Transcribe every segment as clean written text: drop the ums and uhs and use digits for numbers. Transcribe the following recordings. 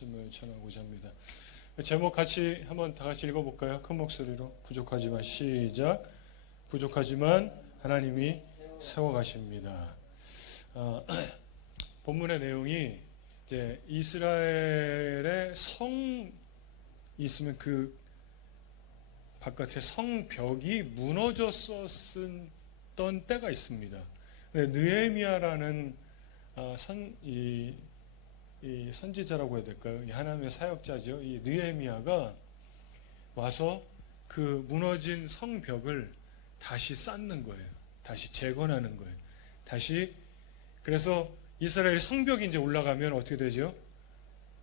말씀을 전하고자 합니다. 제목 같이 한번 다 같이 읽어볼까요? 큰 목소리로. 부족하지만 시작. 부족하지만 하나님이 세워가십니다. 본문의 내용이 이제 이스라엘의 성이 있으면 그 바깥에 성벽이 무너졌었던 때가 있습니다. 느헤미야라는 이 선지자라고 해야 될까요? 하나님의 사역자죠. 이 느헤미야가 와서 그 무너진 성벽을 다시 쌓는 거예요. 다시 재건하는 거예요. 다시. 그래서 이스라엘 성벽이 이제 올라가면 어떻게 되죠?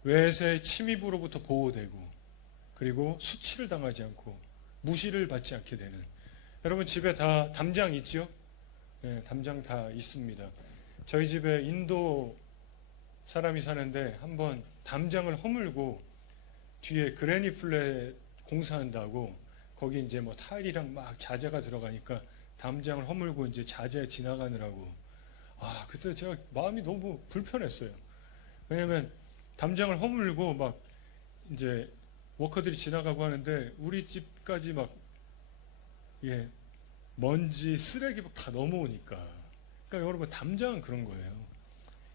외세 침입으로부터 보호되고, 그리고 수치를 당하지 않고 무시를 받지 않게 되는. 여러분 집에 다 담장 있죠? 네, 담장 다 있습니다. 저희 집에 인도 사람이 사는데 한번 담장을 허물고 뒤에 그레니 플랫 공사한다고 거기 이제 뭐 타일이랑 막 자재가 들어가니까 담장을 허물고 이제 자재 지나가느라고, 그때 제가 마음이 너무 불편했어요. 왜냐면 담장을 허물고 막 이제 워커들이 지나가고 하는데 우리 집까지 막 먼지 쓰레기 다 넘어오니까. 그러니까 여러분 담장은 그런 거예요.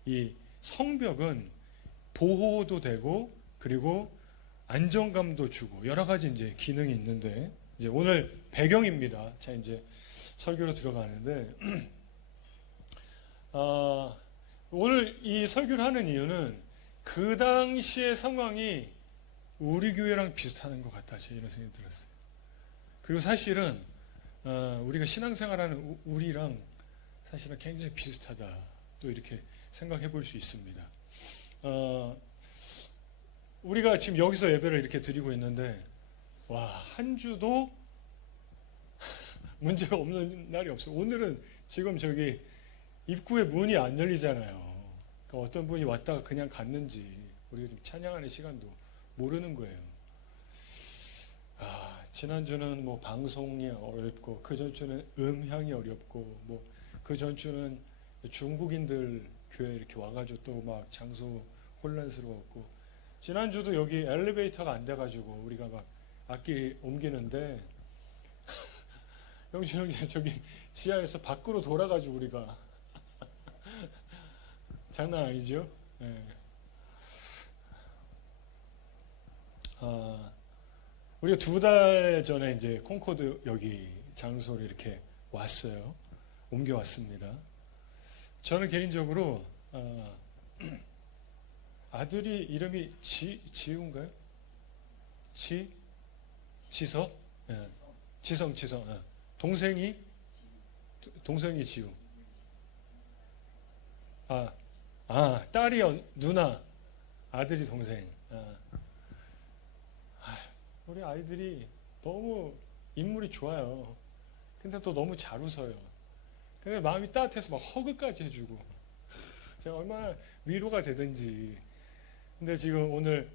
이 성벽은 보호도 되고 그리고 안정감도 주고 여러 가지 이제 기능이 있는데, 이제 오늘 배경입니다. 자, 이제 설교로 들어가는데 오늘 이 설교를 하는 이유는 그 당시의 상황이 우리 교회랑 비슷한 것 같다, 제 이런 생각이 들었어요. 그리고 사실은 우리가 신앙생활하는 우리랑 사실은 굉장히 비슷하다, 또 이렇게 생각해 볼 수 있습니다. 우리가 지금 여기서 예배를 이렇게 드리고 있는데, 한 주도 문제가 없는 날이 없어요. 오늘은 지금 저기 입구에 문이 안 열리잖아요. 그러니까 어떤 분이 왔다가 그냥 갔는지 우리가 좀 찬양하는 시간도 모르는 거예요. 지난주는 뭐 방송이 어렵고, 그 전주는 음향이 어렵고, 뭐 그 전주는 중국인들 교회 이렇게 와가지고 또 막 장소 혼란스러웠고, 지난주도 여기 엘리베이터가 안 돼가지고 우리가 막 악기 옮기는데 영준 형제 저기 지하에서 밖으로 돌아가지고 우리가 장난 아니죠? 네. 우리가 2달 전에 이제 콩코드 여기 장소를 이렇게 왔어요. 옮겨왔습니다. 저는 개인적으로 아들이 이름이 지우인가요? 지서? 네. 지성. 네. 동생이 지우. 딸이 누나, 아들이 동생. 우리 아이들이 너무 인물이 좋아요. 근데 또 너무 잘 웃어요. 근데 마음이 따뜻해서 막 허그까지 해주고, 제가 얼마나 위로가 되든지. 근데 지금 오늘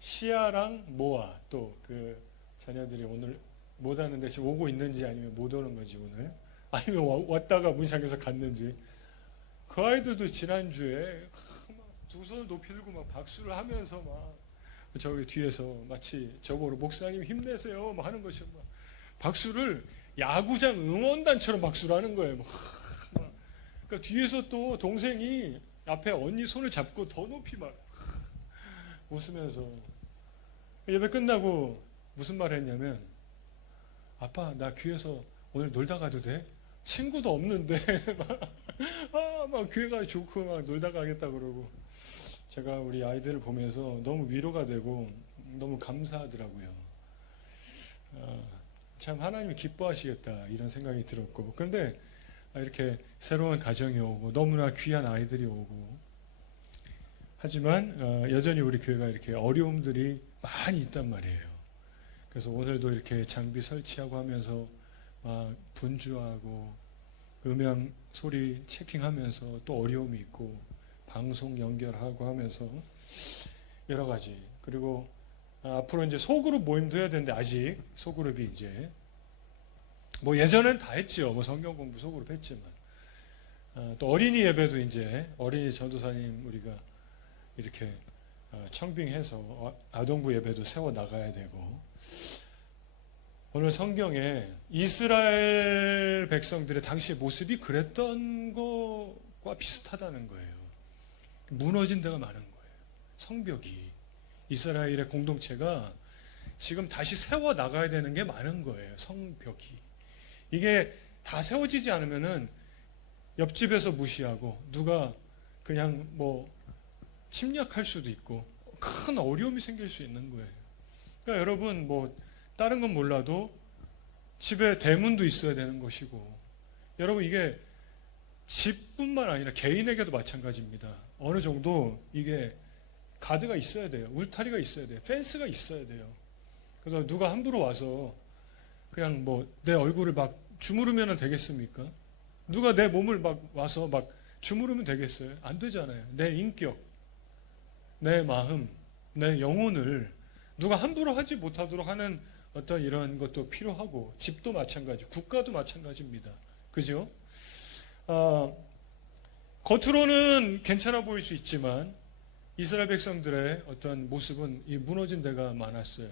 시아랑 모아 또 그 자녀들이 오늘 못 왔는데 지금 오고 있는지 아니면 못 오는 건지, 오늘 아니면 왔다가 문상에서 갔는지. 그 아이들도 지난주에 두 손을 높이 들고 막 박수를 하면서 막 저기 뒤에서 마치 저보고 목사님 힘내세요 막 하는 것이, 막 박수를 야구장 응원단처럼 박수를 하는 거예요. 그러니까 뒤에서 또 동생이 앞에 언니 손을 잡고 더 높이 막 웃으면서. 예배 끝나고 무슨 말 했냐면, 아빠 나 교회에서 오늘 놀다 가도 돼? 친구도 없는데 막 교회가 좋고 막 놀다 가겠다 그러고. 제가 우리 아이들을 보면서 너무 위로가 되고 너무 감사하더라고요. 참 하나님이 기뻐하시겠다 이런 생각이 들었고, 그런데 이렇게 새로운 가정이 오고 너무나 귀한 아이들이 오고 하지만 여전히 우리 교회가 이렇게 어려움들이 많이 있단 말이에요. 그래서 오늘도 이렇게 장비 설치하고 하면서 막 분주하고 음향 소리 체킹하면서 또 어려움이 있고 방송 연결하고 하면서 여러 가지. 그리고 앞으로 이제 소그룹 모임도 해야 되는데 아직 소그룹이 이제 뭐 예전엔 다 했죠. 뭐 성경 공부 소그룹 했지만 또 어린이 예배도 이제 어린이 전도사님 우리가 이렇게 청빙해서 아동부 예배도 세워 나가야 되고, 오늘 성경에 이스라엘 백성들의 당시의 모습이 그랬던 것과 비슷하다는 거예요. 무너진 데가 많은 거예요. 성벽이, 이스라엘의 공동체가 지금 다시 세워 나가야 되는 게 많은 거예요. 성벽이. 이게 다 세워지지 않으면은 옆집에서 무시하고 누가 그냥 뭐 침략할 수도 있고 큰 어려움이 생길 수 있는 거예요. 그러니까 여러분 뭐 다른 건 몰라도 집에 대문도 있어야 되는 것이고, 여러분 이게 집뿐만 아니라 개인에게도 마찬가지입니다. 어느 정도 이게 가드가 있어야 돼요. 울타리가 있어야 돼요. 펜스가 있어야 돼요. 그래서 누가 함부로 와서 그냥 뭐 내 얼굴을 막 주무르면 되겠습니까? 누가 내 몸을 막 와서 막 주무르면 되겠어요? 안 되잖아요. 내 인격, 내 마음, 내 영혼을 누가 함부로 하지 못하도록 하는 어떤 이런 것도 필요하고, 집도 마찬가지, 국가도 마찬가지입니다. 그죠? 겉으로는 괜찮아 보일 수 있지만 이스라엘 백성들의 어떤 모습은 이 무너진 데가 많았어요.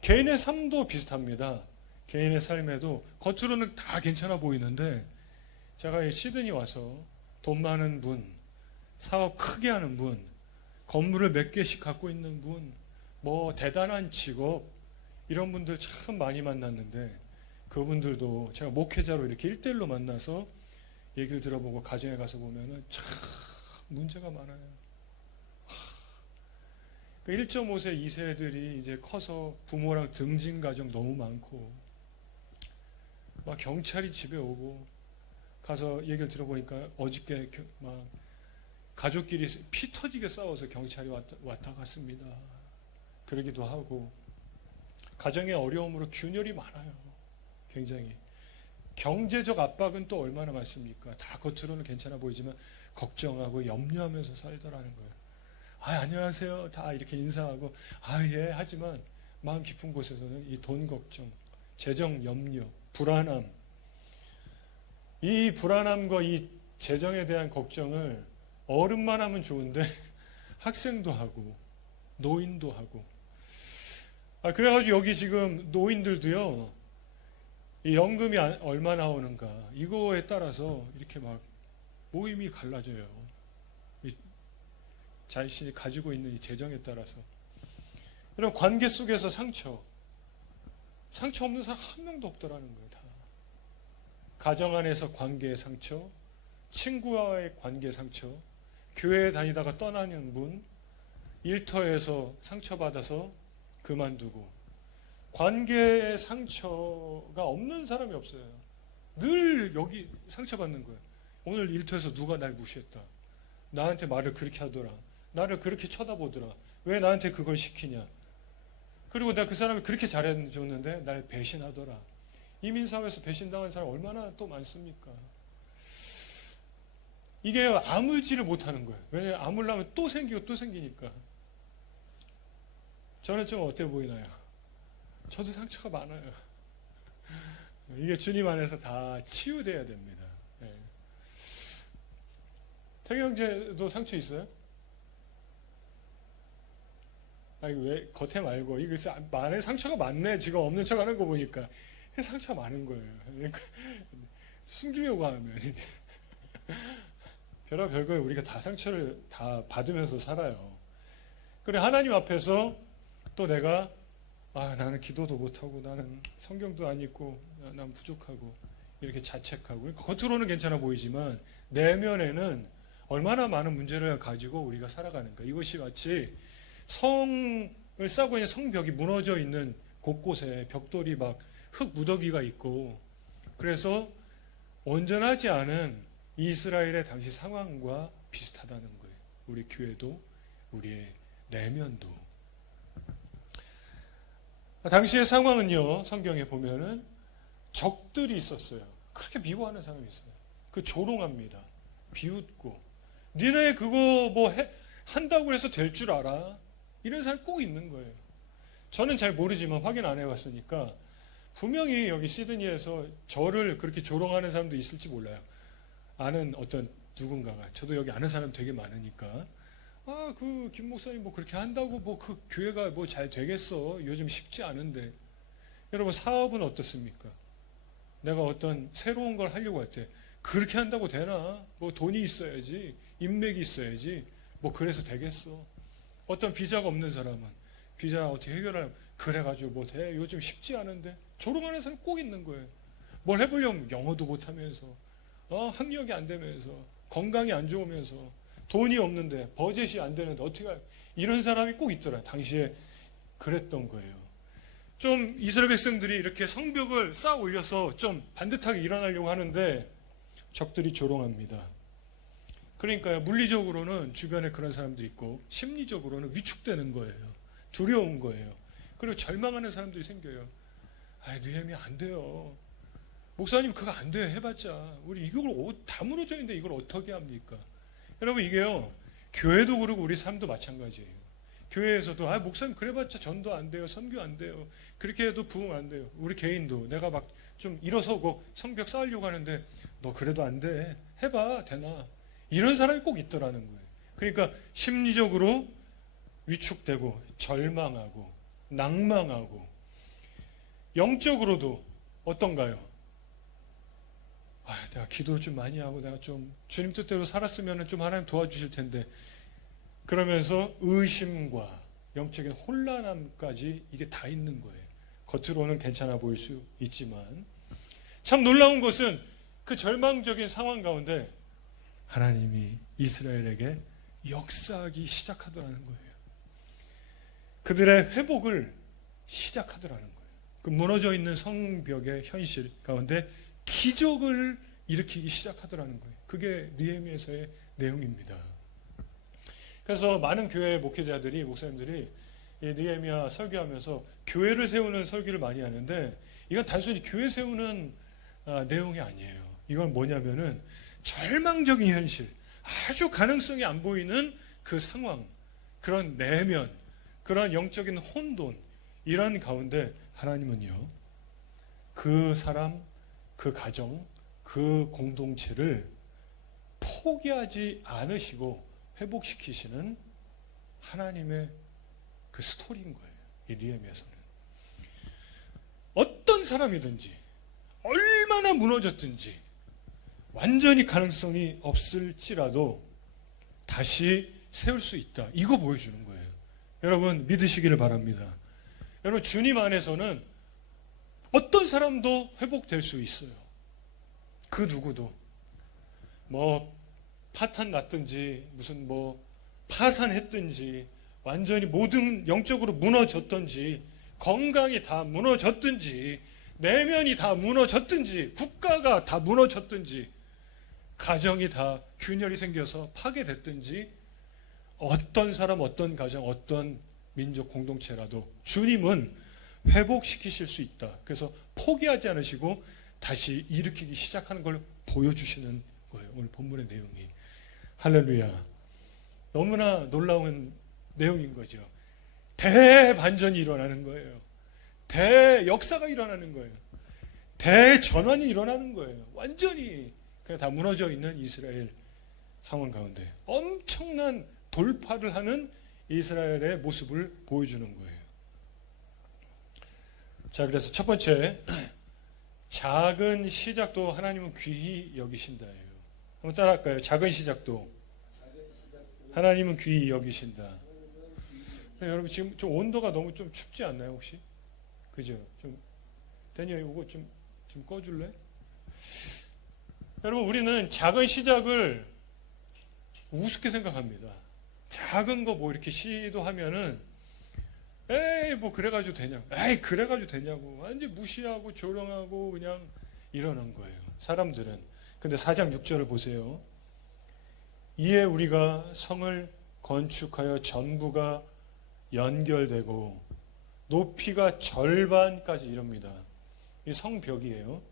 개인의 삶도 비슷합니다. 개인의 삶에도 겉으로는 다 괜찮아 보이는데, 제가 시드니 와서 돈 많은 분, 사업 크게 하는 분, 건물을 몇 개씩 갖고 있는 분, 뭐 대단한 직업, 이런 분들 참 많이 만났는데, 그분들도 제가 목회자로 이렇게 1대1로 만나서 얘기를 들어보고 가정에 가서 보면은 참 문제가 많아요. 1.5세, 2세들이 이제 커서 부모랑 등진 가정 너무 많고, 막 경찰이 집에 오고, 가서 얘기를 들어보니까 어저께 막 가족끼리 피 터지게 싸워서 경찰이 왔다 갔습니다. 그러기도 하고, 가정의 어려움으로 균열이 많아요. 굉장히. 경제적 압박은 또 얼마나 많습니까? 다 겉으로는 괜찮아 보이지만 걱정하고 염려하면서 살더라는 거예요. 안녕하세요. 다 이렇게 인사하고, 예. 하지만 마음 깊은 곳에서는 이 돈 걱정, 재정 염려, 불안함, 이 불안함과 이 재정에 대한 걱정을 어른만 하면 좋은데 학생도 하고 노인도 하고. 그래가지고 여기 지금 노인들도요, 이 연금이 얼마 나오는가 이거에 따라서 이렇게 막 모임이 갈라져요. 자신이 가지고 있는 이 재정에 따라서. 이런 관계 속에서 상처 없는 사람 한 명도 없더라는 거예요. 다. 가정 안에서 관계의 상처, 친구와의 관계 상처, 교회에 다니다가 떠나는 분, 일터에서 상처받아서 그만두고, 관계의 상처가 없는 사람이 없어요. 늘 여기 상처받는 거예요. 오늘 일터에서 누가 날 무시했다. 나한테 말을 그렇게 하더라. 나를 그렇게 쳐다보더라. 왜 나한테 그걸 시키냐. 그리고 내가 그 사람이 그렇게 잘해줬는데 날 배신하더라. 이민사회에서 배신당한 사람 얼마나 또 많습니까? 이게 아물지를 못하는 거예요. 왜냐하면 아물려면 또 생기고 또 생기니까. 저는 좀 어때 보이나요? 저도 상처가 많아요. 이게 주님 안에서 다 치유돼야 됩니다. 네. 태기 형제도 상처 있어요? 왜 겉에 말고, 이거 안에 상처가 많네. 지금 없는 척 하는 거 보니까 상처가 많은 거예요. 숨기려고 하면 별거에 우리가 다 상처를 다 받으면서 살아요. 그래 하나님 앞에서 또 내가 나는 기도도 못하고, 나는 성경도 안 읽고, 난 부족하고, 이렇게 자책하고, 겉으로는 괜찮아 보이지만 내면에는 얼마나 많은 문제를 가지고 우리가 살아가는가. 이것이 마치 성을 싸고 있는 성벽이 무너져 있는 곳곳에 벽돌이 막 흙 무더기가 있고, 그래서 온전하지 않은 이스라엘의 당시 상황과 비슷하다는 거예요. 우리 교회도, 우리의 내면도. 당시의 상황은요, 성경에 보면은 적들이 있었어요. 그렇게 미워하는 사람이 있어요. 그 조롱합니다. 비웃고, 니네 그거 뭐 한다고 해서 될 줄 알아? 이런 사람이 꼭 있는 거예요. 저는 잘 모르지만 확인 안 해봤으니까 분명히 여기 시드니에서 저를 그렇게 조롱하는 사람도 있을지 몰라요. 아는 어떤 누군가가, 저도 여기 아는 사람 되게 많으니까, 그 김 목사님 뭐 그렇게 한다고 뭐 그 교회가 뭐 잘 되겠어? 요즘 쉽지 않은데. 여러분, 사업은 어떻습니까? 내가 어떤 새로운 걸 하려고 할 때 그렇게 한다고 되나? 뭐 돈이 있어야지, 인맥이 있어야지, 뭐 그래서 되겠어? 어떤 비자가 없는 사람은 비자 어떻게 해결하려면 그래가지고 뭐 돼? 요즘 쉽지 않은데. 조롱하는 사람 꼭 있는 거예요. 뭘 해보려면 영어도 못하면서, 학력이 안 되면서, 건강이 안 좋으면서, 돈이 없는데, 버젯이 안 되는데 어떻게 할, 이런 사람이 꼭 있더라. 당시에 그랬던 거예요. 좀 이스라엘 백성들이 이렇게 성벽을 쌓아 올려서 좀 반듯하게 일어나려고 하는데 적들이 조롱합니다. 그러니까요, 물리적으로는 주변에 그런 사람들이 있고 심리적으로는 위축되는 거예요. 두려운 거예요. 그리고 절망하는 사람들이 생겨요. 느헤미야 안 돼요. 목사님 그거 안 돼요. 해봤자 우리 이걸 다 무너져 있는데 이걸 어떻게 합니까? 여러분, 이게요, 교회도 그러고 우리 삶도 마찬가지예요. 교회에서도 목사님 그래봤자 전도 안 돼요. 선교 안 돼요. 그렇게 해도 부흥 안 돼요. 우리 개인도 내가 막 좀 일어서고 성벽 쌓으려고 하는데 너 그래도 안 돼. 해봐. 되나? 이런 사람이 꼭 있더라는 거예요. 그러니까 심리적으로 위축되고 절망하고 낭망하고, 영적으로도 어떤가요? 내가 기도를 좀 많이 하고 내가 좀 주님 뜻대로 살았으면 좀 하나님 도와주실 텐데, 그러면서 의심과 영적인 혼란함까지 이게 다 있는 거예요. 겉으로는 괜찮아 보일 수 있지만 참 놀라운 것은 그 절망적인 상황 가운데 하나님이 이스라엘에게 역사하기 시작하더라는 거예요. 그들의 회복을 시작하더라는 거예요. 그 무너져 있는 성벽의 현실 가운데 기적을 일으키기 시작하더라는 거예요. 그게 느헤미야서의 내용입니다. 그래서 많은 교회 목회자들이, 목사님들이 이 느헤미야 설교하면서 교회를 세우는 설교를 많이 하는데, 이건 단순히 교회 세우는 내용이 아니에요. 이건 뭐냐면은 절망적인 현실, 아주 가능성이 안 보이는 그 상황, 그런 내면, 그런 영적인 혼돈, 이런 가운데 하나님은요, 그 사람, 그 가정, 그 공동체를 포기하지 않으시고 회복시키시는 하나님의 그 스토리인 거예요. 이 느헤미야서는. 어떤 사람이든지 얼마나 무너졌든지 완전히 가능성이 없을지라도 다시 세울 수 있다. 이거 보여주는 거예요. 여러분 믿으시기를 바랍니다. 여러분, 주님 안에서는 어떤 사람도 회복될 수 있어요. 그 누구도. 뭐 파탄 났든지 무슨 뭐 파산했든지 완전히 모든 영적으로 무너졌든지, 건강이 다 무너졌든지, 내면이 다 무너졌든지, 국가가 다 무너졌든지, 가정이 다 균열이 생겨서 파괴됐든지, 어떤 사람, 어떤 가정, 어떤 민족 공동체라도 주님은 회복시키실 수 있다. 그래서 포기하지 않으시고 다시 일으키기 시작하는 걸 보여주시는 거예요. 오늘 본문의 내용이. 할렐루야. 너무나 놀라운 내용인 거죠. 대반전이 일어나는 거예요. 대역사가 일어나는 거예요. 대전환이 일어나는 거예요. 완전히 그냥 다 무너져 있는 이스라엘 상황 가운데 엄청난 돌파를 하는 이스라엘의 모습을 보여주는 거예요. 자, 그래서 첫 번째, 작은 시작도 하나님은 귀히 여기신다예요. 한번 따라할까요? 작은 시작도 하나님은 귀히 여기신다. 네, 여러분 지금 좀 온도가 너무 좀 춥지 않나요 혹시? 그죠? 좀 데니엘 이거 좀 꺼줄래? 여러분, 우리는 작은 시작을 우습게 생각합니다. 작은 거 뭐 이렇게 시도하면은 에이 뭐 그래가지고 되냐고, 에이 그래가지고 되냐고 완전 무시하고 조롱하고 그냥 이러는 거예요, 사람들은. 근데 4장 6절을 보세요. 이에 우리가 성을 건축하여 전부가 연결되고 높이가 절반까지 이릅니다. 이 성벽이에요.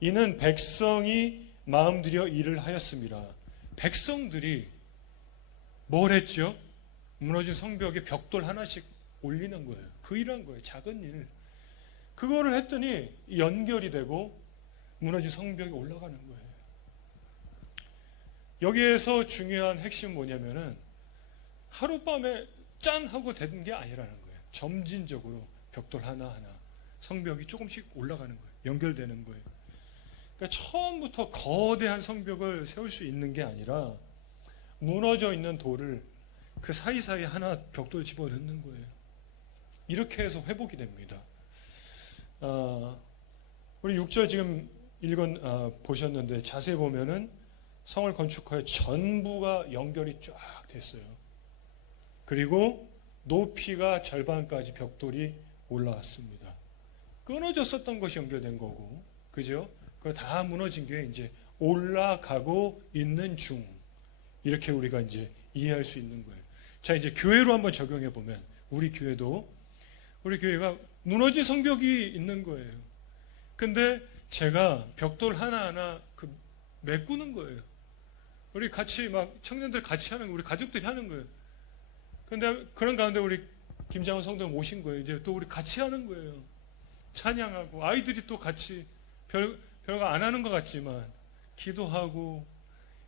이는 백성이 마음들여 일을 하였습니다. 백성들이 뭘 했죠? 무너진 성벽에 벽돌 하나씩 올리는 거예요. 그 일한 거예요. 작은 일. 그거를 했더니 연결이 되고 무너진 성벽이 올라가는 거예요. 여기에서 중요한 핵심은 뭐냐면은 하룻밤에 짠 하고 되는 게 아니라는 거예요. 점진적으로 벽돌 하나하나 성벽이 조금씩 올라가는 거예요. 연결되는 거예요. 그러니까 처음부터 거대한 성벽을 세울 수 있는 게 아니라 무너져 있는 돌을 그 사이사이 하나 벽돌 집어넣는 거예요. 이렇게 해서 회복이 됩니다. 우리 6절 지금 보셨는데 자세히 보면은 성을 건축하여 전부가 연결이 쫙 됐어요. 그리고 높이가 절반까지 벽돌이 올라왔습니다. 끊어졌었던 것이 연결된 거고, 그죠? 그거 다 무너진 게 이제 올라가고 있는 중. 이렇게 우리가 이제 이해할 수 있는 거예요. 자, 이제 교회로 한번 적용해 보면, 우리 교회가 무너진 성벽이 있는 거예요. 근데 제가 벽돌 하나하나 메꾸는 거예요. 우리 같이 막 청년들 같이 하는 거, 우리 가족들이 하는 거예요. 근데 그런 가운데 우리 김장훈 성도님 오신 거예요. 이제 또 우리 같이 하는 거예요. 찬양하고 아이들이 또 같이 별거 안 하는 것 같지만 기도하고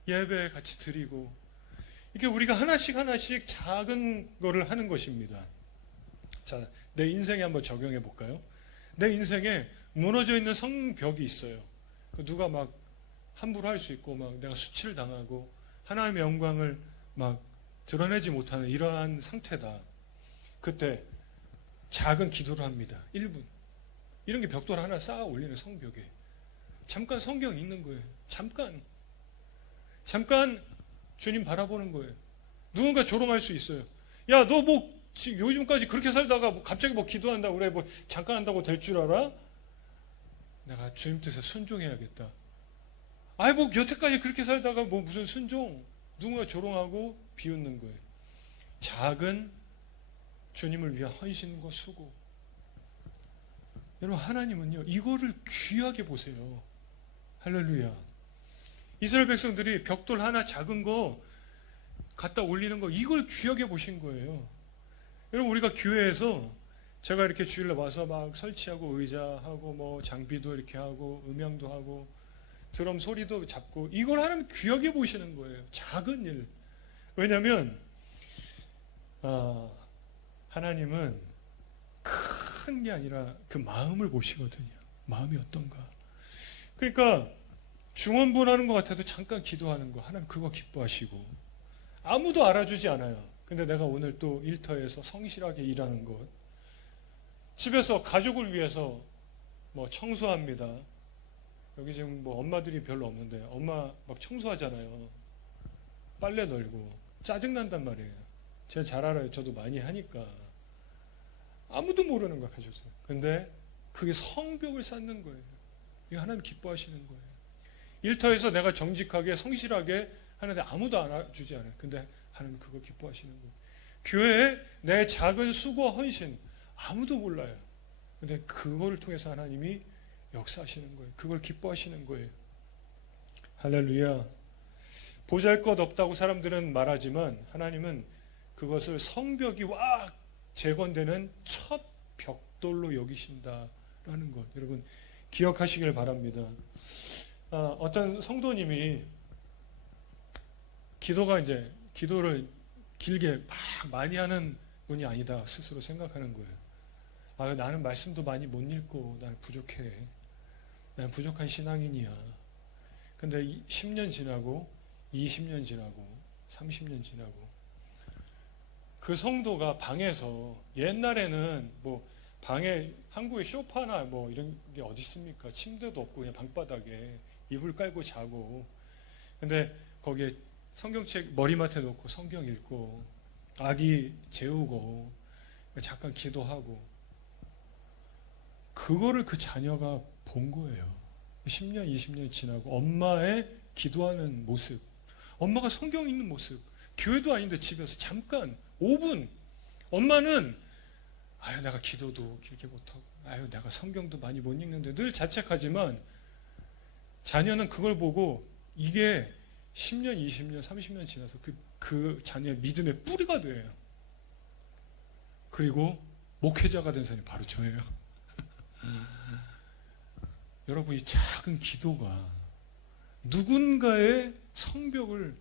예배 같이 드리고 이렇게 우리가 하나씩 작은 거를 하는 것입니다. 자, 내 인생에 한번 적용해 볼까요? 내 인생에 무너져 있는 성벽이 있어요. 누가 막 함부로 할 수 있고 막 내가 수치를 당하고 하나님의 영광을 막 드러내지 못하는 이러한 상태다. 그때 작은 기도를 합니다. 1분. 이런 게 벽돌 하나 쌓아 올리는 성벽에 잠깐 성경 읽는 거예요. 잠깐 주님 바라보는 거예요. 누군가 조롱할 수 있어요. 야, 너 뭐 요즘까지 그렇게 살다가 뭐 갑자기 뭐 기도한다고 그래 뭐 잠깐 한다고 될 줄 알아? 내가 주님 뜻에 순종해야겠다. 아이 뭐 여태까지 그렇게 살다가 뭐 무슨 순종? 누군가 조롱하고 비웃는 거예요. 작은 주님을 위한 헌신과 수고. 여러분, 하나님은요 이거를 귀하게 보세요. 할렐루야. 이스라엘 백성들이 벽돌 하나 작은 거 갖다 올리는 거 이걸 귀하게 보신 거예요. 여러분, 우리가 교회에서 제가 이렇게 주일날 와서 막 설치하고 의자하고 뭐 장비도 이렇게 하고 음향도 하고 드럼 소리도 잡고 이걸 하나님 귀하게 보시는 거예요. 작은 일. 왜냐하면 하나님은 큰 게 아니라 그 마음을 보시거든요. 마음이 어떤가. 그러니까 중언부언하는 것 같아도 잠깐 기도하는 거 하나님 그거 기뻐하시고 아무도 알아주지 않아요. 근데 내가 오늘 또 일터에서 성실하게 일하는 것, 집에서 가족을 위해서 뭐 청소합니다. 여기 지금 뭐 엄마들이 별로 없는데 엄마 막 청소하잖아요. 빨래 널고 짜증난단 말이에요. 제가 잘 알아요. 저도 많이 하니까. 아무도 모르는 거야, 가족들. 근데 그게 성벽을 쌓는 거예요. 이거 하나님 기뻐하시는 거예요. 일터에서 내가 정직하게 성실하게 하는데 아무도 알아주지 않아요. 근데 하나님 그거 기뻐하시는 거예요. 교회에 내 작은 수고와 헌신 아무도 몰라요. 근데 그거를 통해서 하나님이 역사하시는 거예요. 그걸 기뻐하시는 거예요. 할렐루야. 보잘것없다고 사람들은 말하지만 하나님은 그것을 성벽이 와 재건되는 첫 벽돌로 여기신다라는 것, 여러분 기억하시길 바랍니다. 어떤 성도님이 기도를 길게 막 많이 하는 분이 아니다 스스로 생각하는 거예요. 나는 말씀도 많이 못 읽고 나는 부족해. 나는 부족한 신앙인이야. 근데 10년 지나고 20년 지나고 30년 지나고 그 성도가 방에서, 옛날에는 뭐 방에 한국에 소파나 뭐 이런 게 어디 있습니까? 침대도 없고 그냥 방바닥에 이불 깔고 자고. 근데 거기에 성경책 머리맡에 놓고 성경 읽고 아기 재우고 잠깐 기도하고, 그거를 그 자녀가 본 거예요. 10년 20년이 지나고 엄마의 기도하는 모습, 엄마가 성경 읽는 모습, 교회도 아닌데 집에서 잠깐 5분, 엄마는 내가 기도도 길게 못하고 내가 성경도 많이 못 읽는데 늘 자책하지만 자녀는 그걸 보고 이게 10년, 20년, 30년 지나서 그 자녀의 믿음의 뿌리가 돼요. 그리고 목회자가 된 사람이 바로 저예요. 여러분, 이 작은 기도가 누군가의 성벽을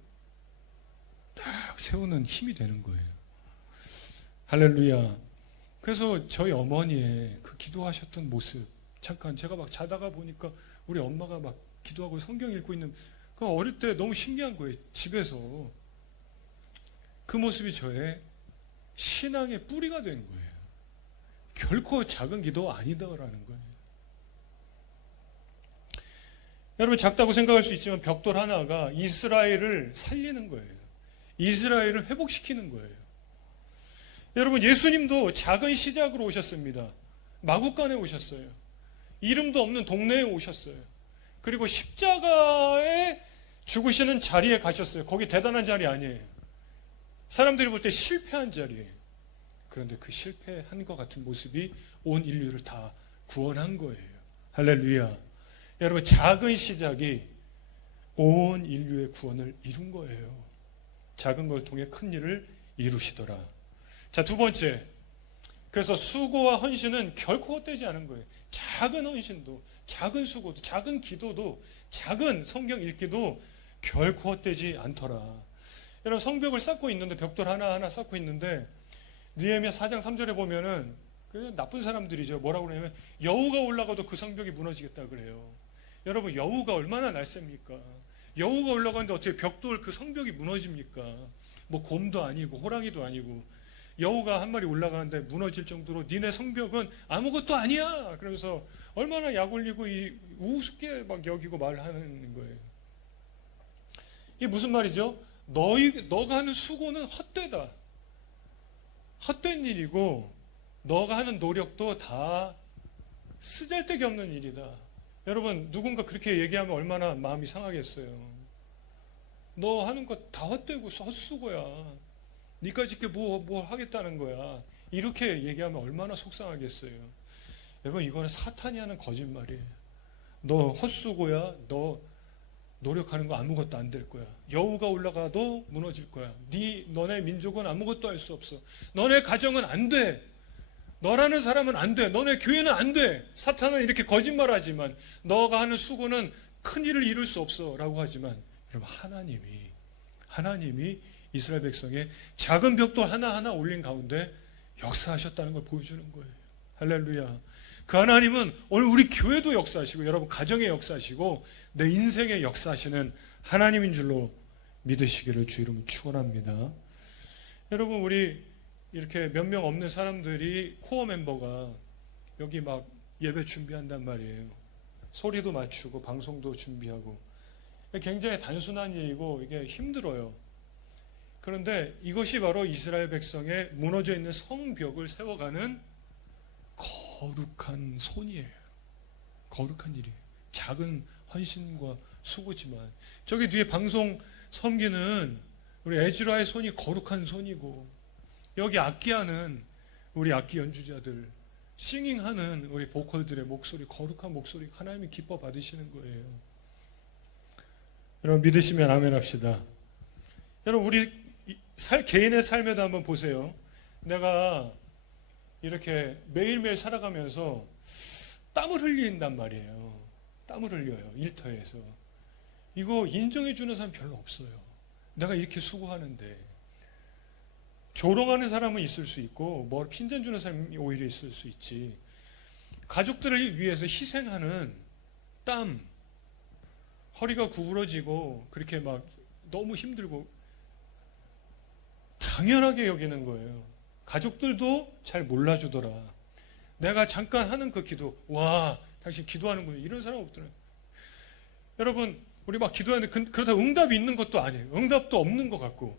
딱 세우는 힘이 되는 거예요. 할렐루야. 그래서 저희 어머니의 그 기도하셨던 모습, 잠깐 제가 막 자다가 보니까 우리 엄마가 막 기도하고 성경 읽고 있는, 그 어릴 때 너무 신기한 거예요. 집에서 그 모습이 저의 신앙의 뿌리가 된 거예요. 결코 작은 기도 아니다라는 거예요. 여러분, 작다고 생각할 수 있지만 벽돌 하나가 이스라엘을 살리는 거예요. 이스라엘을 회복시키는 거예요. 여러분, 예수님도 작은 시작으로 오셨습니다. 마구간에 오셨어요. 이름도 없는 동네에 오셨어요. 그리고 십자가에 죽으시는 자리에 가셨어요. 거기 대단한 자리 아니에요. 사람들이 볼 때 실패한 자리예요. 그런데 그 실패한 것 같은 모습이 온 인류를 다 구원한 거예요. 할렐루야. 여러분, 작은 시작이 온 인류의 구원을 이룬 거예요. 작은 걸 통해 큰 일을 이루시더라. 자, 두 번째. 그래서 수고와 헌신은 결코 헛되지 않은 거예요. 작은 헌신도, 작은 수고도, 작은 기도도, 작은 성경 읽기도 결코 헛되지 않더라. 여러분, 성벽을 쌓고 있는데, 벽돌 하나하나 쌓고 있는데, 느헤미야 4장 3절에 보면은 나쁜 사람들이죠. 뭐라고 그러냐면 여우가 올라가도 그 성벽이 무너지겠다 그래요. 여러분, 여우가 얼마나 날쌘니까? 여우가 올라가는데 어떻게 벽돌 그 성벽이 무너집니까? 뭐 곰도 아니고 호랑이도 아니고 여우가 한 마리 올라가는데 무너질 정도로 니네 성벽은 아무것도 아니야. 그러면서 얼마나 약 올리고 우습게 막 여기고 말하는 거예요. 이게 무슨 말이죠? 너가 하는 수고는 헛되다. 헛된 일이고 너가 하는 노력도 다 쓰잘데기 없는 일이다. 여러분, 누군가 그렇게 얘기하면 얼마나 마음이 상하겠어요. 너 하는 거 다 헛되고 헛수고야. 니까지 이렇게 뭐 하겠다는 거야. 이렇게 얘기하면 얼마나 속상하겠어요. 여러분, 이거는 사탄이 하는 거짓말이에요. 너 헛수고야. 너 노력하는 거 아무것도 안 될 거야. 여우가 올라가도 무너질 거야. 너네 민족은 아무것도 할 수 없어. 너네 가정은 안 돼. 너라는 사람은 안 돼. 너네 교회는 안 돼. 사탄은 이렇게 거짓말하지만 너가 하는 수고는 큰 일을 이룰 수 없어 라고 하지만, 여러분, 하나님이 이스라엘 백성의 작은 벽도 하나하나 올린 가운데 역사하셨다는 걸 보여주는 거예요. 할렐루야. 그 하나님은 오늘 우리 교회도 역사하시고 여러분 가정에 역사하시고 내 인생에 역사하시는 하나님인 줄로 믿으시기를 주 이름으로 축원합니다. 여러분, 우리 이렇게 몇 명 없는 사람들이 코어 멤버가 여기 막 예배 준비한단 말이에요. 소리도 맞추고 방송도 준비하고 굉장히 단순한 일이고 이게 힘들어요. 그런데 이것이 바로 이스라엘 백성의 무너져 있는 성벽을 세워가는 거룩한 손이에요. 거룩한 일이에요. 작은 헌신과 수고지만 저기 뒤에 방송 섬기는 우리 에즈라의 손이 거룩한 손이고, 여기 악기하는 우리 악기 연주자들, 싱잉하는 우리 보컬들의 목소리, 거룩한 목소리 하나님이 기뻐 받으시는 거예요. 여러분, 믿으시면 아멘 합시다. 여러분, 우리 개인의 삶에도 한번 보세요. 내가 이렇게 매일매일 살아가면서 땀을 흘린단 말이에요. 땀을 흘려요. 일터에서. 이거 인정해 주는 사람 별로 없어요. 내가 이렇게 수고하는데. 조롱하는 사람은 있을 수 있고 뭐 핀잔 주는 사람이 오히려 있을 수 있지. 가족들을 위해서 희생하는 땀, 허리가 구부러지고 그렇게 막 너무 힘들고 당연하게 여기는 거예요. 가족들도 잘 몰라주더라. 내가 잠깐 하는 그 기도, 와, 당신 기도하는군요. 이런 사람 없더라고요. 여러분, 우리 막 기도하는데 그렇다고 응답이 있는 것도 아니에요. 응답도 없는 것 같고.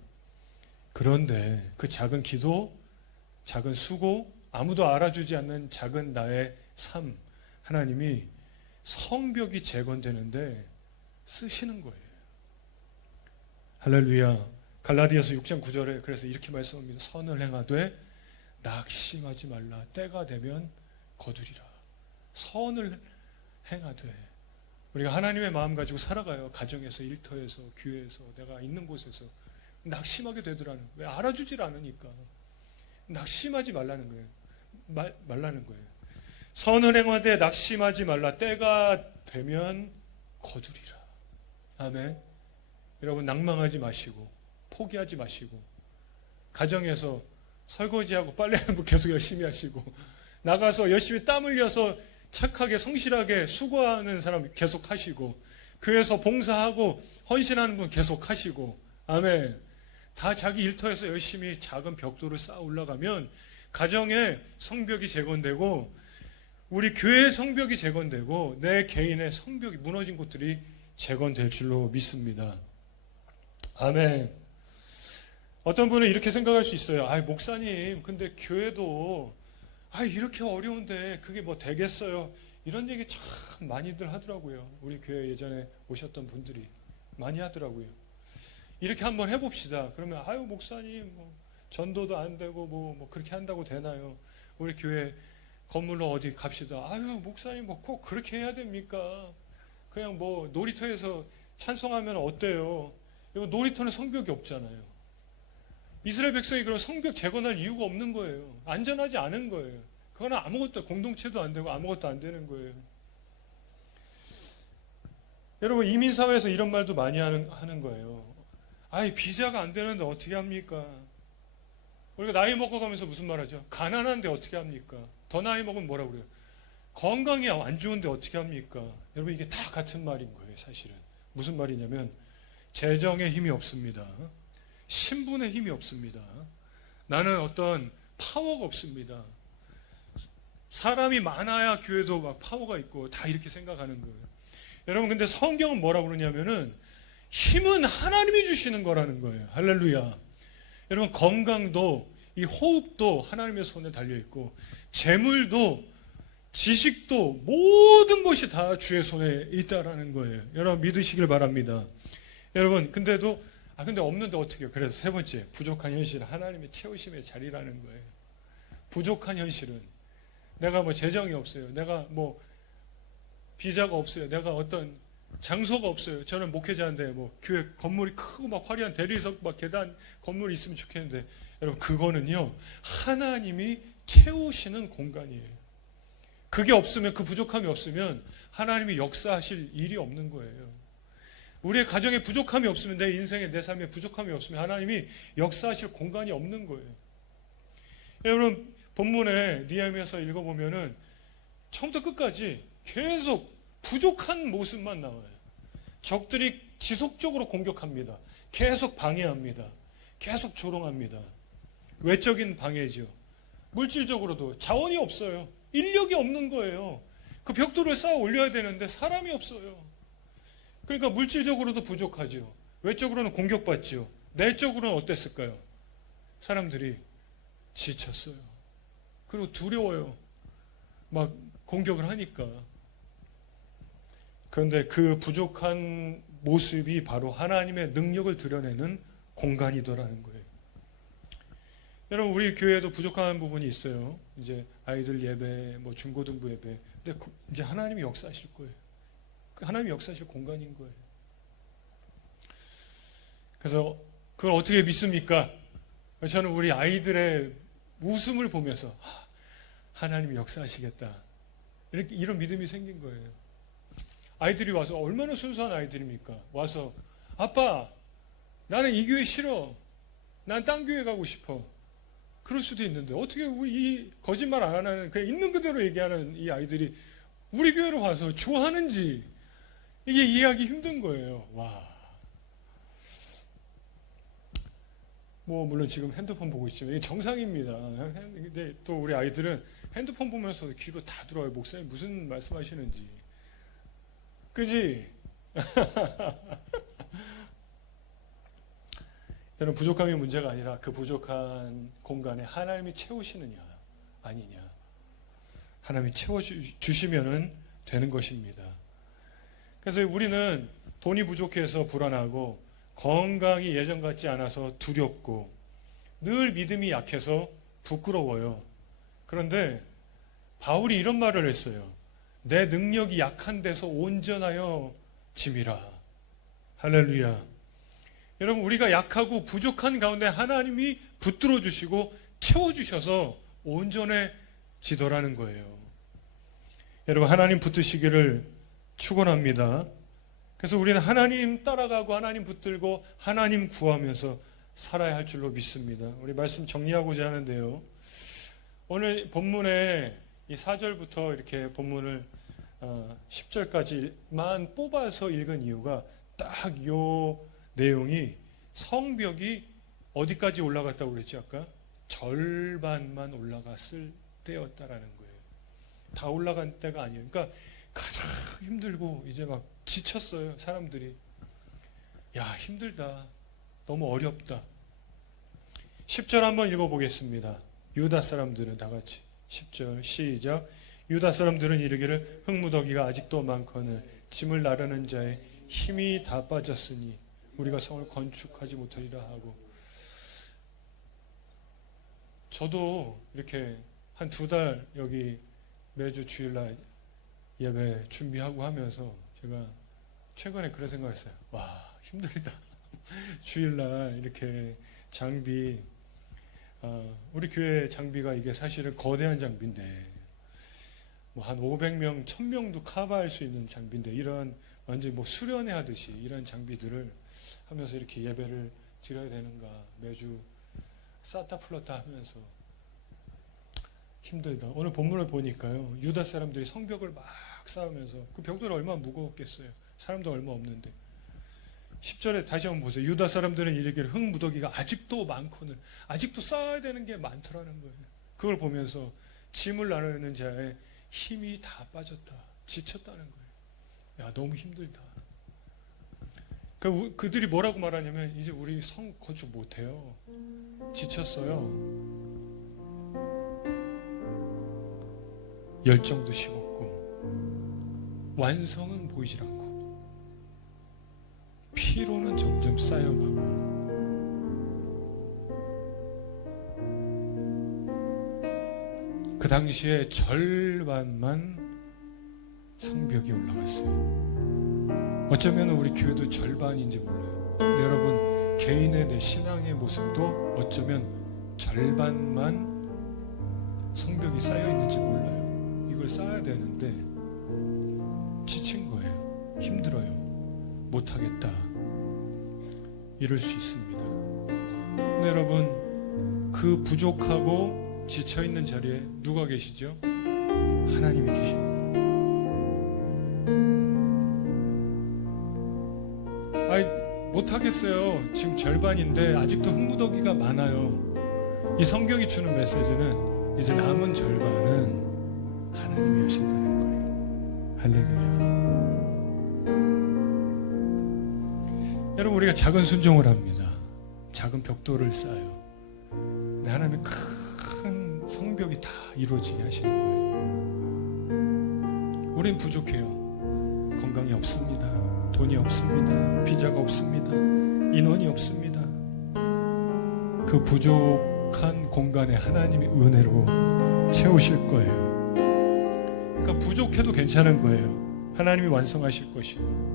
그런데 그 작은 기도, 작은 수고, 아무도 알아주지 않는 작은 나의 삶, 하나님이 성벽이 재건되는데 쓰시는 거예요. 할렐루야. 갈라디아서 6장 9절에 그래서 이렇게 말씀합니다. 선을 행하되 낙심하지 말라. 때가 되면 거두리라. 선을 행하되, 우리가 하나님의 마음 가지고 살아가요. 가정에서, 일터에서, 교회에서, 내가 있는 곳에서 낙심하게 되더라는 거예요. 왜? 알아주질 않으니까. 낙심하지 말라는 거예요. 말라는 거예요. 선을 행하되 낙심하지 말라. 때가 되면 거두리라. 아멘. 여러분 낭망하지 마시고 포기하지 마시고 가정에서 설거지하고 빨래하고 계속 열심히 하시고 나가서 열심히 땀 흘려서 착하게 성실하게 수고하는 사람 계속 하시고 교회에서 봉사하고 헌신하는 분 계속 하시고 아멘. 다 자기 일터에서 열심히 작은 벽돌을 쌓아 올라가면 가정의 성벽이 재건되고 우리 교회의 성벽이 재건되고 내 개인의 성벽이 무너진 곳들이 재건될 줄로 믿습니다. 아멘. 어떤 분은 이렇게 생각할 수 있어요. 아, 목사님, 근데 교회도 이렇게 어려운데 그게 뭐 되겠어요? 이런 얘기 참 많이들 하더라고요. 우리 교회 예전에 오셨던 분들이 많이 하더라고요. 이렇게 한번 해봅시다. 그러면 목사님 뭐 전도도 안 되고 뭐 그렇게 한다고 되나요? 우리 교회 건물로 어디 갑시다. 목사님 뭐 꼭 그렇게 해야 됩니까? 그냥 뭐 놀이터에서 찬송하면 어때요? 이거 놀이터는 성벽이 없잖아요. 이스라엘 백성이 그런 성벽 재건할 이유가 없는 거예요. 안전하지 않은 거예요. 그거는 아무것도 공동체도 안 되고 아무것도 안 되는 거예요. 여러분 이민사회에서 이런 말도 많이 하는 거예요. 비자가 안 되는데 어떻게 합니까? 우리가 나이 먹어가면서 무슨 말 하죠? 가난한데 어떻게 합니까? 더 나이 먹으면 뭐라고 그래요? 건강이 안 좋은데 어떻게 합니까? 여러분 이게 다 같은 말인 거예요. 사실은 무슨 말이냐면 재정의 힘이 없습니다. 신분의 힘이 없습니다. 나는 어떤 파워가 없습니다. 사람이 많아야 교회도 막 파워가 있고 다 이렇게 생각하는 거예요. 여러분 근데 성경은 뭐라고 그러냐면은 힘은 하나님이 주시는 거라는 거예요. 할렐루야. 여러분 건강도 이 호흡도 하나님의 손에 달려있고 재물도 지식도 모든 것이 다 주의 손에 있다라는 거예요. 여러분 믿으시길 바랍니다. 여러분 근데 없는데 어떻게 해요? 그래서 세 번째 부족한 현실은 하나님의 채우심의 자리라는 거예요. 부족한 현실은 내가 뭐 재정이 없어요. 내가 뭐 비자가 없어요. 내가 어떤 장소가 없어요. 저는 목회자인데 뭐 교회 건물이 크고 막 화려한 대리석 막 계단 건물이 있으면 좋겠는데 여러분 그거는요 하나님이 채우시는 공간이에요. 그게 없으면 그 부족함이 없으면 하나님이 역사하실 일이 없는 거예요. 우리의 가정에 부족함이 없으면 내 인생에 내 삶에 부족함이 없으면 하나님이 역사하실 공간이 없는 거예요. 여러분 본문에 느헤미야서 읽어보면은 처음부터 끝까지 계속 부족한 모습만 나와요. 적들이 지속적으로 공격합니다. 계속 방해합니다. 계속 조롱합니다. 외적인 방해죠. 물질적으로도 자원이 없어요. 인력이 없는 거예요. 그 벽돌을 쌓아 올려야 되는데 사람이 없어요. 그러니까 물질적으로도 부족하죠. 외적으로는 공격받죠. 내적으로는 어땠을까요? 사람들이 지쳤어요. 그리고 두려워요. 막 공격을 하니까. 그런데 그 부족한 모습이 바로 하나님의 능력을 드러내는 공간이더라는 거예요. 여러분 우리 교회에도 부족한 부분이 있어요. 이제 아이들 예배, 뭐 중고등부 예배. 근데 이제 하나님이 역사하실 거예요. 하나님이 역사하실 공간인 거예요. 그래서 그걸 어떻게 믿습니까? 저는 우리 아이들의 웃음을 보면서 하나님이 역사하시겠다. 이런 믿음이 생긴 거예요. 아이들이 와서 얼마나 순수한 아이들입니까? 와서 아빠 나는 이 교회 싫어. 난 딴 교회 가고 싶어. 그럴 수도 있는데 어떻게 이 거짓말 안 하는 그냥 있는 그대로 얘기하는 이 아이들이 우리 교회로 와서 좋아하는지 이게 이해하기 힘든 거예요. 와. 뭐 물론 지금 핸드폰 보고 있지만 이게 정상입니다. 근데 또 우리 아이들은 핸드폰 보면서 귀로 다 들어요. 목사님 무슨 말씀하시는지. 그지? 여러분 부족함이 문제가 아니라 그 부족한 공간에 하나님이 채우시느냐 아니냐. 하나님이 채워주시면 되는 것입니다. 그래서 우리는 돈이 부족해서 불안하고 건강이 예전 같지 않아서 두렵고 늘 믿음이 약해서 부끄러워요. 그런데 바울이 이런 말을 했어요. 내 능력이 약한 데서 온전하여 짐이라. 할렐루야. 여러분 우리가 약하고 부족한 가운데 하나님이 붙들어 주시고 채워주셔서 온전해지더라는 거예요. 여러분 하나님 붙드시기를 축원합니다. 그래서 우리는 하나님 따라가고 하나님 붙들고 하나님 구하면서 살아야 할 줄로 믿습니다. 우리 말씀 정리하고자 하는데요. 오늘 본문에 이 4절부터 이렇게 본문을 10절까지만 뽑아서 읽은 이유가 딱 요 내용이 성벽이 어디까지 올라갔다고 그랬죠 아까? 절반만 올라갔을 때였다라는 거예요. 다 올라간 때가 아니에요. 그러니까 가장 힘들고 이제 막 지쳤어요 사람들이. 야 힘들다, 너무 어렵다. 10절 한번 읽어보겠습니다. 유다 사람들은 다 같이 10절 시작. 유다 사람들은 이르기를 흙무더기가 아직도 많거늘 짐을 나르는 자의 힘이 다 빠졌으니 우리가 성을 건축하지 못하리라 하고. 저도 이렇게 한 2달 여기 매주 주일날 예배 준비하고 하면서 제가 최근에 그런 생각했어요. 와 힘들다. 주일날 이렇게 장비, 우리 교회 장비가 이게 사실은 거대한 장비인데 뭐 한 500명, 1000명도 커버할 수 있는 장비인데 이런 완전히 뭐 수련회 하듯이 이런 장비들을 하면서 이렇게 예배를 드려야 되는가 매주 쌓다 풀었다 하면서 힘들다. 오늘 본문을 보니까요 유다 사람들이 성벽을 막 쌓으면서 그 벽돌이 얼마나 무거웠겠어요. 사람도 얼마 없는데. 10절에 다시 한번 보세요. 유다 사람들은 이르기를 흙무더기가 아직도 많거늘, 아직도 쌓아야 되는 게 많더라는 거예요. 그걸 보면서 짐을 나르는 자의 힘이 다 빠졌다, 지쳤다는 거예요. 야 너무 힘들다. 그들이 뭐라고 말하냐면 이제 우리 성 건축 못해요, 지쳤어요. 열정도 식었고 완성은 보이질 않고 피로는 점점 쌓여가고. 그 당시에 절반만 성벽이 올라갔어요. 어쩌면 우리 교회도 절반인지 몰라요. 근데 여러분 개인의 내 신앙의 모습도 어쩌면 절반만 성벽이 쌓여 있는지 몰라요. 이걸 쌓아야 되는데 지친 거예요. 힘들어요. 못하겠다. 이럴 수 있습니다. 근데 여러분 그 부족하고 지쳐있는 자리에 누가 계시죠? 하나님이 계십니다. 아이 못하겠어요. 지금 절반인데 아직도 흙무더기가 많아요. 이 성경이 주는 메시지는 이제 남은 절반은 하나님이 하신다는 거예요. 할렐루야. 여러분 우리가 작은 순종을 합니다. 작은 벽돌을 쌓아요. 근데 하나님의 큰 성벽이 다 이루어지게 하시는 거예요. 우린 부족해요. 건강이 없습니다. 돈이 없습니다. 비자가 없습니다. 인원이 없습니다. 그 부족한 공간에 하나님이 은혜로 채우실 거예요. 그러니까 부족해도 괜찮은 거예요. 하나님이 완성하실 것이고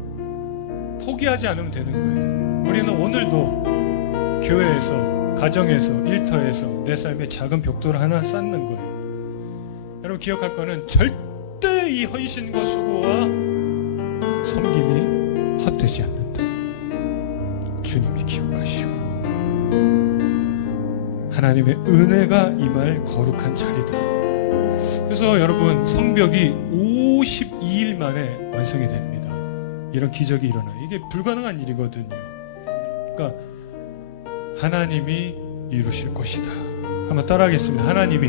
포기하지 않으면 되는 거예요. 우리는 오늘도 교회에서, 가정에서, 일터에서 내 삶의 작은 벽돌 하나 쌓는 거예요. 여러분 기억할 거는 절대 이 헌신과 수고와 섬김이 헛되지 않는다. 주님이 기억하시고 하나님의 은혜가 임할 거룩한 자리다. 그래서 여러분 성벽이 52일 만에 완성이 됩니다. 이런 기적이 일어나요. 이게 불가능한 일이거든요. 그러니까 하나님이 이루실 것이다. 한번 따라하겠습니다. 하나님이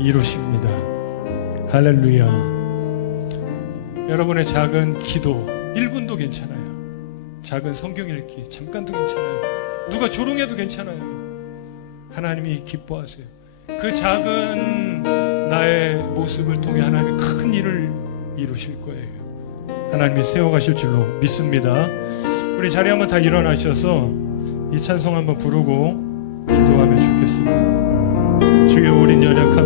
이루십니다. 할렐루야. 여러분의 작은 기도 1분도 괜찮아요. 작은 성경 읽기 잠깐도 괜찮아요. 누가 조롱해도 괜찮아요. 하나님이 기뻐하세요. 그 작은 나의 모습을 통해 하나님이 큰 일을 이루실 거예요. 하나님이 세워가실 줄로 믿습니다. 우리 자리 한번 다 일어나셔서 이 찬송 한번 부르고 기도하면 좋겠습니다. 주여 우린 연약한